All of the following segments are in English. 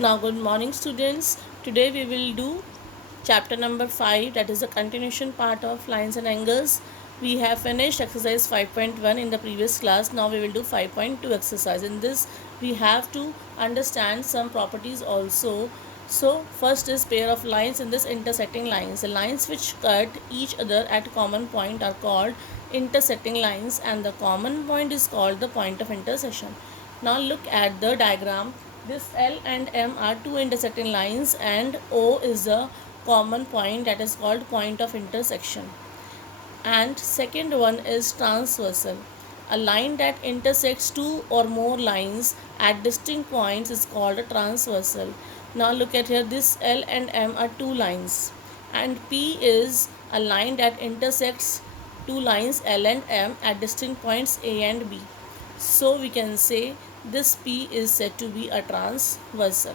Now, good morning, students. Today we will do chapter number 5, that is the continuation part of lines and angles. We have finished exercise 5.1 in the previous class. Now we will do 5.2 exercise. In this, we have to understand some properties also. So, first is pair of lines in this intersecting lines. The lines which cut each other at common point are called intersecting lines, and the common point is called the point of intersection. Now look at the diagram. This L and M are two intersecting lines and O is the common point, that is called point of intersection. And second one is transversal. A line that intersects two or more lines at distinct points is called a transversal. Now look at here, this L and M are two lines and P is a line that intersects two lines L and M at distinct points A and B. So we can say this P is said to be a transversal.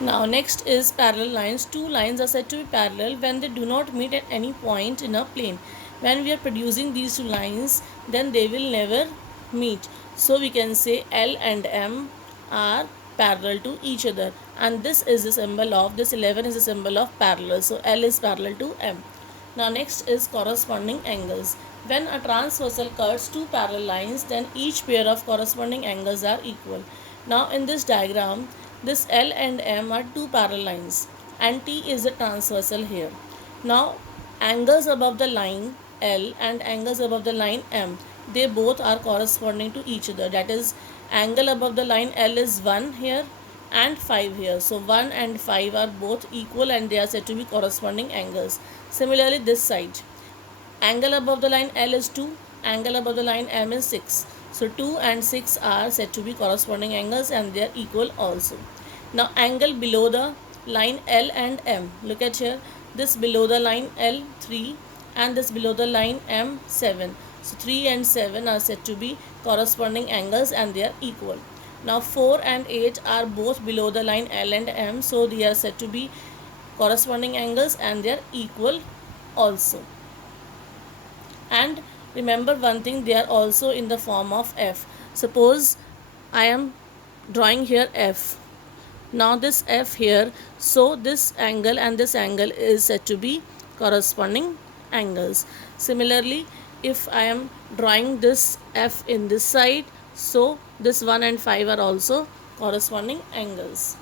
Now next is parallel lines. Two lines are said to be parallel when they do not meet at any point in a plane. When we are producing these two lines, then they will never meet. So we can say L and M are parallel to each other, and this is the symbol of, this 11 is the symbol of parallel. So L is parallel to M. Now next is corresponding angles. When a transversal cuts two parallel lines, then each pair of corresponding angles are equal. Now in this diagram, this L and M are two parallel lines and T is the transversal here. Now angles above the line L and angles above the line M, they both are corresponding to each other. That is, angle above the line L is 1 here and 5 here. So 1 and 5 are both equal and they are said to be corresponding angles. Similarly, this side, angle above the line L is 2, angle above the line M is 6. So 2 and 6 are said to be corresponding angles and they are equal also. Now angle below the line L and M, look at here, this below the line L 3 and this below the line M 7. So 3 and 7 are said to be corresponding angles and they are equal. Now 4 and 8 are both below the line L and M, so they are said to be corresponding angles and they are equal also. And remember one thing, they are also in the form of F. Suppose I am drawing here F. Now this F here, so this angle and this angle is said to be corresponding angles. Similarly, if I am drawing this F in this side, so this 1 and 5 are also corresponding angles.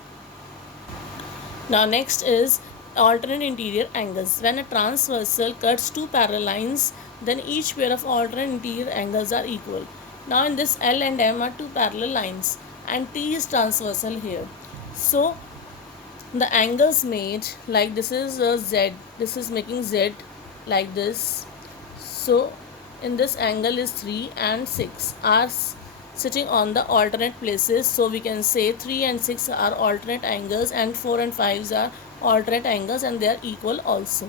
Now next is alternate interior angles. When a transversal cuts two parallel lines, then each pair of alternate interior angles are equal. Now in this L and M are two parallel lines and T is transversal here. So the angles made, like this is a Z, this is making Z like this. So in this angle is 3 and 6 are sitting on the alternate places. So we can say 3 and 6 are alternate angles and 4 and 5 are alternate angles and they are equal also.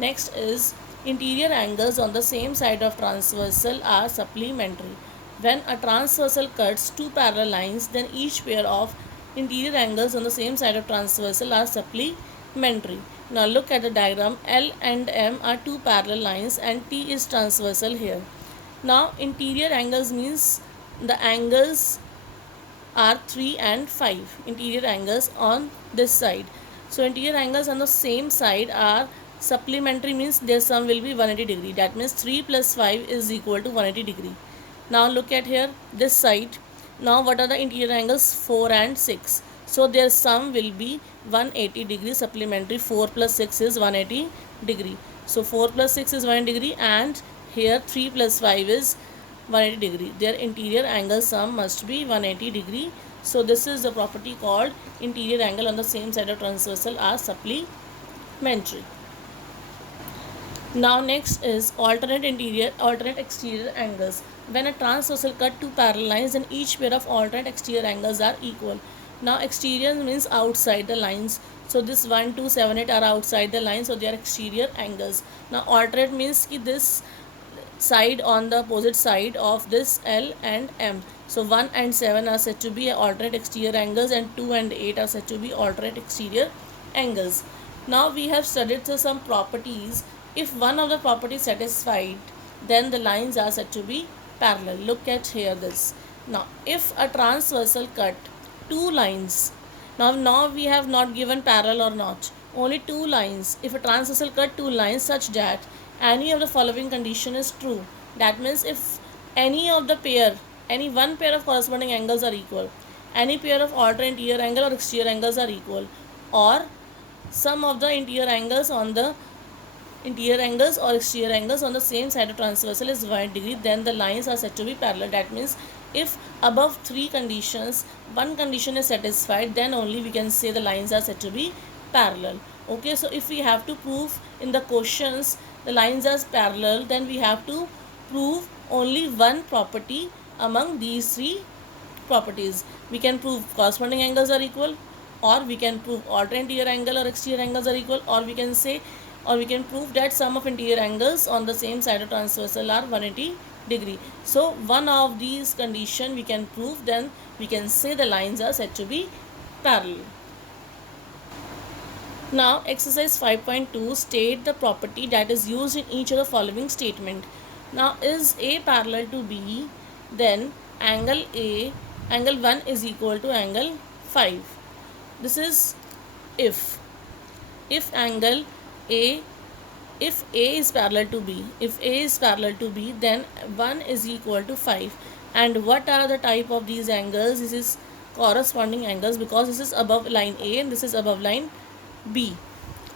Next is interior angles on the same side of transversal are supplementary. When a transversal cuts two parallel lines, then each pair of interior angles on the same side of transversal are supplementary. Now look at the diagram. L and M are two parallel lines and T is transversal here. Now interior angles means the angles are 3 and 5 interior angles on this side. So interior angles on the same side are supplementary, means their sum will be 180 degree. That means 3 plus 5 is equal to 180 degree. Now look at here this side. Now what are the interior angles? 4 and 6. So their sum will be 180 degree supplementary. 4 plus 6 is 180 degree. So 4 plus 6 is 180 degree and here 3 plus 5 is 180 degree. Their interior angle sum must be 180 degree. So this is the property called interior angle on the same side of transversal are supplementary. Now next is alternate exterior angles. When a transversal cut two parallel lines, then each pair of alternate exterior angles are equal. Now exterior means outside the lines. So this 1, 2, 7, 8 are outside the line, so they are exterior angles. Now alternate means ki this side on the opposite side of this L and M. So 1 and 7 are said to be alternate exterior angles and 2 and 8 are said to be alternate exterior angles. Now we have studied some properties. If one of the properties satisfied, then the lines are said to be parallel. Look at here this. Now if a transversal cut two lines. Now we have not given parallel or not. Only two lines. If a transversal cut two lines such that any of the following condition is true. That means if any of the pair, any one pair of corresponding angles are equal, any pair of alternate interior angle or exterior angles are equal, or sum of the interior angles or exterior angles on the same side of transversal is 180 degree, then the lines are said to be parallel. That means if above three conditions one condition is satisfied, then only we can say the lines are said to be parallel. Okay, so if we have to prove in the questions the lines are parallel, then we have to prove only one property among these three properties. We can prove corresponding angles are equal, or we can prove alternate interior angle or exterior angles are equal, or we can say, or we can prove that sum of interior angles on the same side of transversal are 180 degree. So one of these condition we can prove, then we can say the lines are said to be parallel. Now exercise 5.2 state the property that is used in each of the following statement. Now is A parallel to B, then angle 1 is equal to angle 5. This is if angle A, if A is parallel to B, then 1 is equal to 5. And what are the type of these angles? This is corresponding angles, because this is above line A and this is above line B.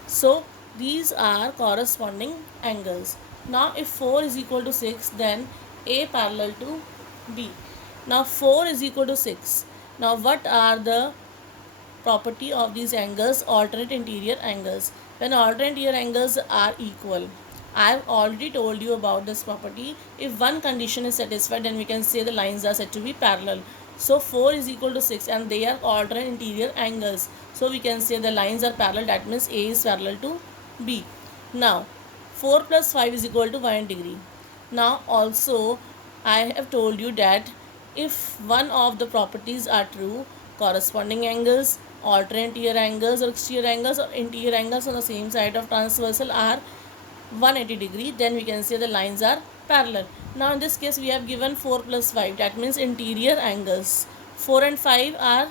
So these are corresponding angles. Now if 4 is equal to 6, then A parallel to B. Now 4 is equal to 6. Now what are the property of these angles? Alternate interior angles. When alternate interior angles are equal, I have already told you about this property. If one condition is satisfied, then we can say the lines are said to be parallel. So 4 is equal to 6 and they are alternate interior angles, so we can say the lines are parallel. That means A is parallel to B. Now 4 plus 5 is equal to 1 degree. Now also I have told you that if one of the properties are true, corresponding angles, alternate interior angles or exterior angles or interior angles on the same side of transversal are 180 degree, then we can say the lines are parallel. Now in this case we have given 4 plus 5, that means interior angles. 4 and 5 are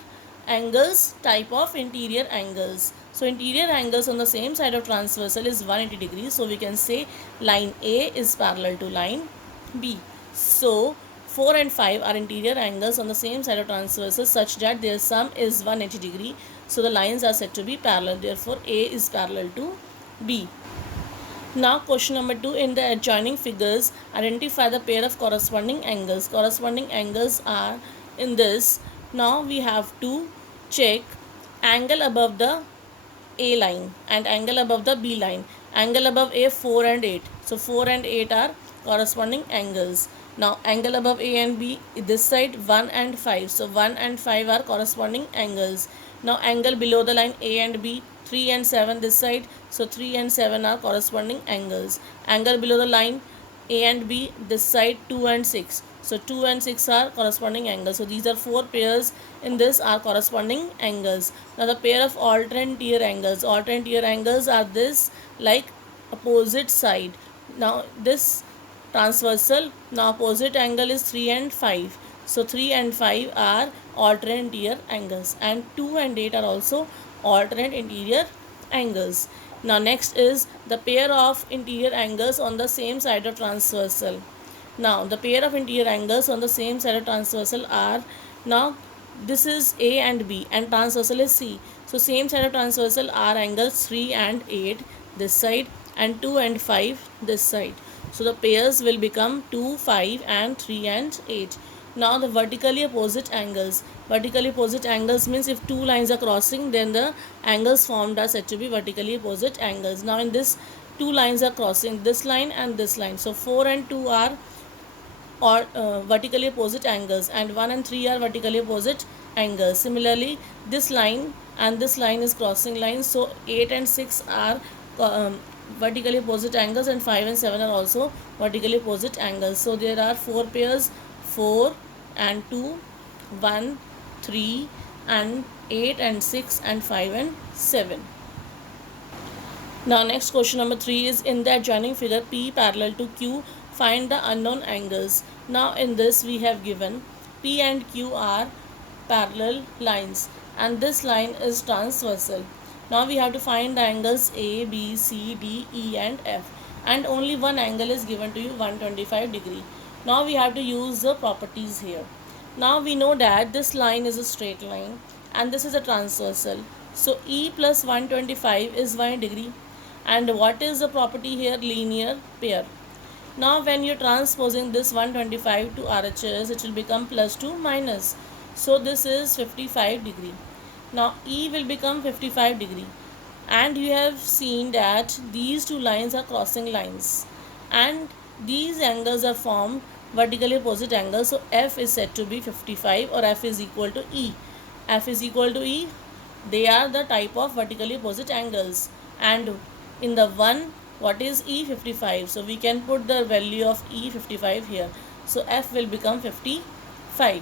angles, type of interior angles. So interior angles on the same side of transversal is 180 degrees, so we can say line A is parallel to line B. So 4 and 5 are interior angles on the same side of transversal such that their sum is 180 degree, so the lines are said to be parallel. Therefore A is parallel to B. Now question number 2, in the adjoining figures identify the pair of corresponding angles. Corresponding angles are in this. Now we have to check angle above the A line and angle above the B line. Angle above A 4 and 8. So 4 and 8 are corresponding angles. Now angle above A and B this side 1 and 5. So 1 and 5 are corresponding angles. Now angle below the line A and B 3 and 7 this side. So 3 and 7 are corresponding angles. Angle below the line A and B this side 2 and 6. So 2 and 6 are corresponding angles. So these are 4 pairs in this are corresponding angles. Now the pair of alternate interior angles. Alternate interior angles are this, like opposite side. Now this transversal, now opposite angle is 3 and 5. So 3 and 5 are alternate interior angles, and 2 and 8 are also alternate interior angles. Now next is the pair of interior angles on the same side of transversal. Now the pair of interior angles on the same side of transversal are, now this is A and B and transversal is C. So same side of transversal are angles 3 and 8 this side and 2 and 5 this side. So the pairs will become 2, 5 and 3 and 8. Now the vertically opposite angles. Vertically opposite angles means if two lines are crossing, then the angles formed are said to be vertically opposite angles. Now in this two lines are crossing, this line and this line. So 4 and 2 are vertically opposite angles and 1 and 3 are vertically opposite angles. Similarly this line and this line is crossing lines, so 8 and 6 are vertically opposite angles and 5 and 7 are also vertically opposite angles. So there are 4 pairs, 4 and 2, 1, 3 and 8 and 6 and 5 and 7. Now next question number 3 is, in the adjoining figure P parallel to Q, find the unknown angles. Now in this we have given P and Q are parallel lines, and this line is transversal. Now we have to find the angles A, B, C, D, E and F, and only one angle is given to you, 125 degree. Now we have to use the properties here. Now we know that this line is a straight line and this is a transversal. So E plus 125 is 1 degree. And what is the property here? Linear pair. Now when you're transposing this 125 to RHS, it will become plus to minus. So this is 55 degree. Now E will become 55 degree. And you have seen that these two lines are crossing lines. And these angles are formed vertically opposite angles. So F is said to be 55, or F is equal to E. F is equal to E. They are the type of vertically opposite angles. And in the one, what is E55? So we can put the value of E55 here. So F will become 55.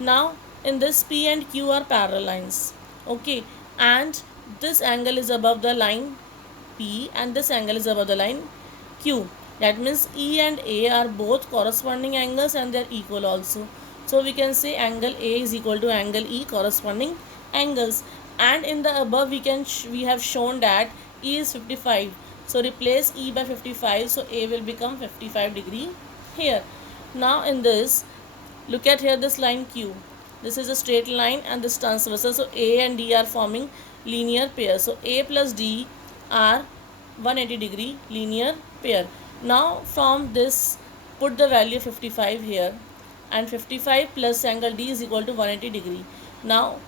Now in this P and Q are parallel lines. Okay, and this angle is above the line P and this angle is above the line Q. That means E and A are both corresponding angles and they are equal also. So we can say angle A is equal to angle E, corresponding angles. And in the above we have shown that E is 55. So replace E by 55. So A will become 55 degree here. Now in this, look at here this line Q. This is a straight line and this transversal. So A and D are forming linear pair. So A plus D are 180 degree linear pair. Now from this, put the value 55 here, and 55 plus angle D is equal to 180 degree. Now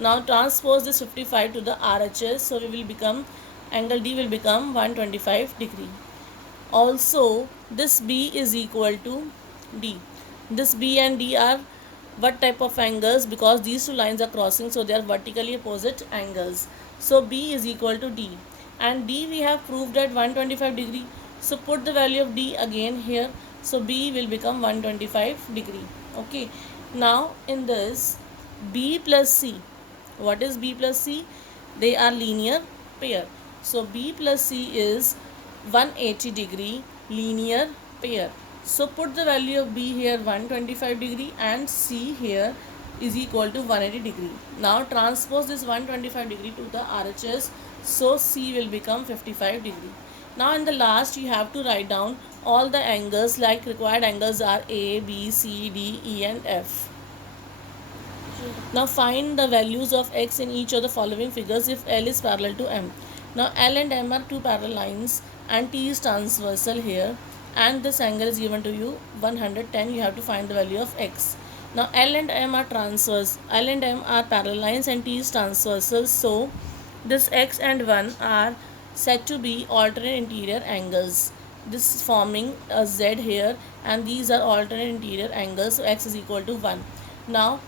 transpose this 55 to the RHS. So we will become, angle D will become 125 degree. Also this B is equal to D. This B and D are what type of angles? Because these two lines are crossing, so they are vertically opposite angles. So B is equal to D, and D we have proved at 125 degree. So put the value of D again here. So B will become 125 degree. Okay, now in this, B plus C, what is B plus C? They are linear pair. So B plus C is 180 degree linear pair. So put the value of B here 125 degree and C here is equal to 180 degree. Now transpose this 125 degree to the RHS. So C will become 55 degree. Now in the last, you have to write down all the angles, like required angles are A, B, C, D, E and F. Now find the values of x in each of the following figures if L is parallel to M. Now L and M are two parallel lines and T is transversal here, and this angle is given to you 110. You have to find the value of x. Now L and M are parallel lines and T is transversal. So this x and 1 are said to be alternate interior angles. This is forming a Z here, and these are alternate interior angles. So x is equal to 1. Now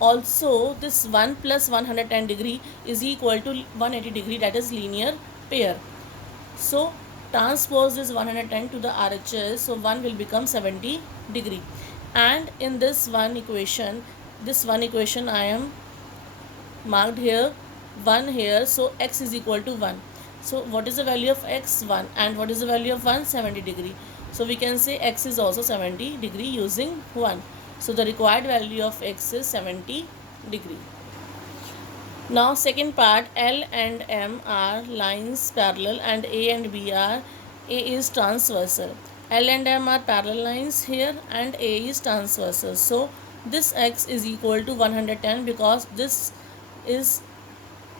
also this 1 plus 110 degree is equal to 180 degree, that is linear pair. So transpose this 110 to the RHS. So 1 will become 70 degree. And in this one equation I am marked here 1 here. So x is equal to 1. So what is the value of x? 1. And what is the value of 1? 70 degree. So we can say x is also 70 degree using 1. So the required value of x is 70 degree. Now second part, L and M are lines parallel and A and B are, A is transversal. L and M are parallel lines here and A is transversal. So this x is equal to 110 because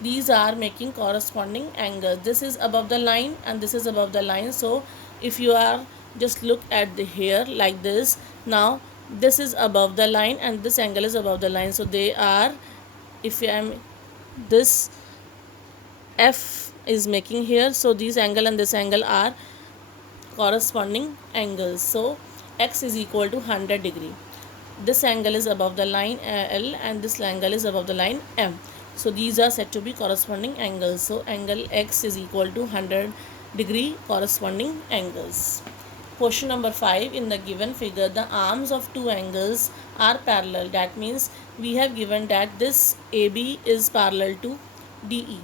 these are making corresponding angles. This is above the line and this is above the line. So if you are just look at the here like this, now this is above the line and this angle is above the line. So they are, if I am this F is making here, so this angle and this angle are corresponding angles. So x is equal to 100 degree. This angle is above the line L and this angle is above the line M. So these are said to be corresponding angles. So angle x is equal to 100 degree corresponding angles. Question number 5. In the given figure, the arms of two angles are parallel. That means we have given that this AB is parallel to DE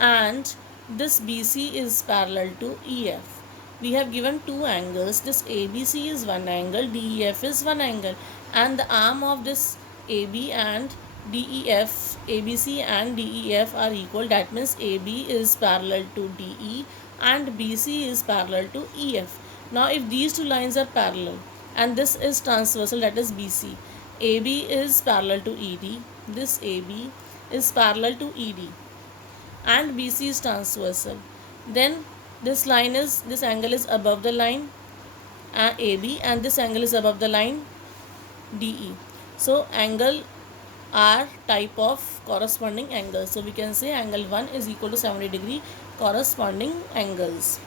and this BC is parallel to EF. we have given two angles. This ABC is one angle, DEF is one angle, and the arm of this AB and DEF, ABC and DEF are equal. That means AB is parallel to DE and BC is parallel to EF. Now if these two lines are parallel and this is transversal, that is BC, AB is parallel to ED, this AB is parallel to ED, and BC is transversal, then this angle is above the line AB, and this angle is above the line DE. So angle are type of corresponding angles. So we can say angle 1 is equal to 70 degree corresponding angles.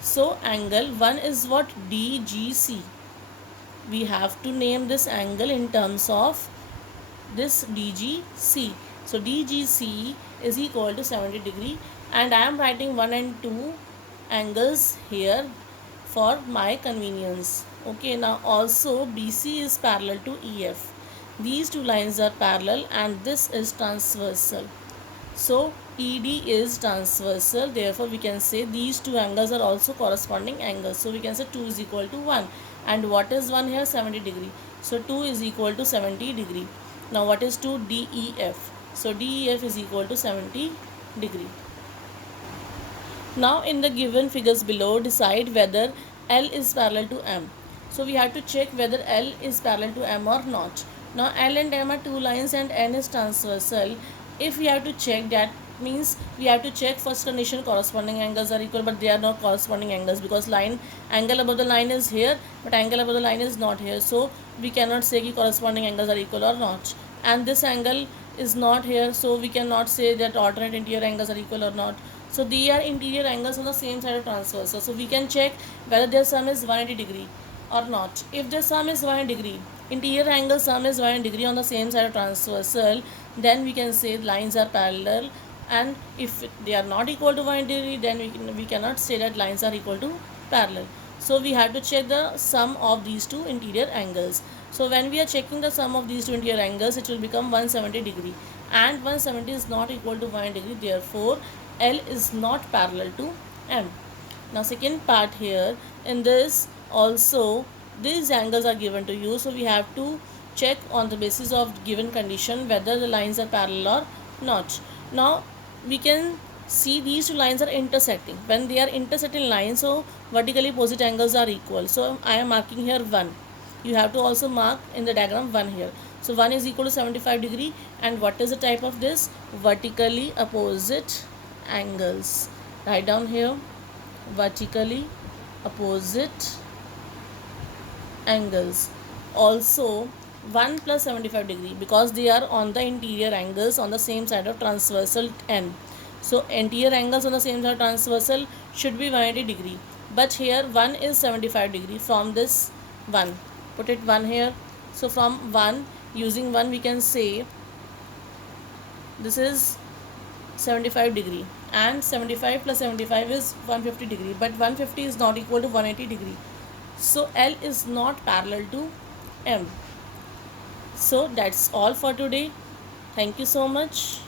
So angle 1 is what? DGC. We have to name this angle in terms of this DGC. So DGC is equal to 70 degree, and I am writing 1 and 2 angles here for my convenience. Okay, now also BC is parallel to EF. These two lines are parallel and this is transversal. So ED is transversal, therefore we can say these two angles are also corresponding angles. So we can say 2 is equal to 1. And what is 1 here? 70 degree. So 2 is equal to 70 degree. Now what is 2? DEF. So DEF is equal to 70 degree. Now in the given figures below, decide whether L is parallel to M. So we have to check whether L is parallel to M or not. Now L and M are two lines and N is transversal. If we have to check, that means we have to check first condition, corresponding angles are equal, but they are not corresponding angles because angle above the line is here but angle above the line is not here. So we cannot say कि corresponding angles are equal or not. And this angle is not here, so we cannot say that alternate interior angles are equal or not. So they are interior angles on the same side of transversal. So we can check whether their sum is 180 degree or not. If the sum is 180 degree, interior angle sum is 180 degree on the same side of transversal, then we can say lines are parallel. And if they are not equal to 180 degree, then we cannot say that lines are equal to parallel. So we have to check the sum of these two interior angles. So when we are checking the sum of these two interior angles, it will become 170 degree, and 170 is not equal to 1 degree, therefore L is not parallel to M. Now second part here, in this also these angles are given to you, so we have to check on the basis of given condition whether the lines are parallel or not. Now we can see these two lines are intersecting. When they are intersecting lines, so vertically opposite angles are equal. So I am marking here 1. You have to also mark in the diagram 1 here. So 1 is equal to 75 degree, and what is the type of this? Vertically opposite angles. Write down here, vertically opposite angles. Also 1 plus 75 degree, because they are on the interior angles on the same side of transversal N. So interior angles on the same side of transversal should be 180 degree, but here 1 is 75 degree. From this 1, put it 1 here. So from 1, using 1 we can say this is 75 degree, and 75 plus 75 is 150 degree, but 150 is not equal to 180 degree. So L is not parallel to M. So that's all for today. Thank you so much.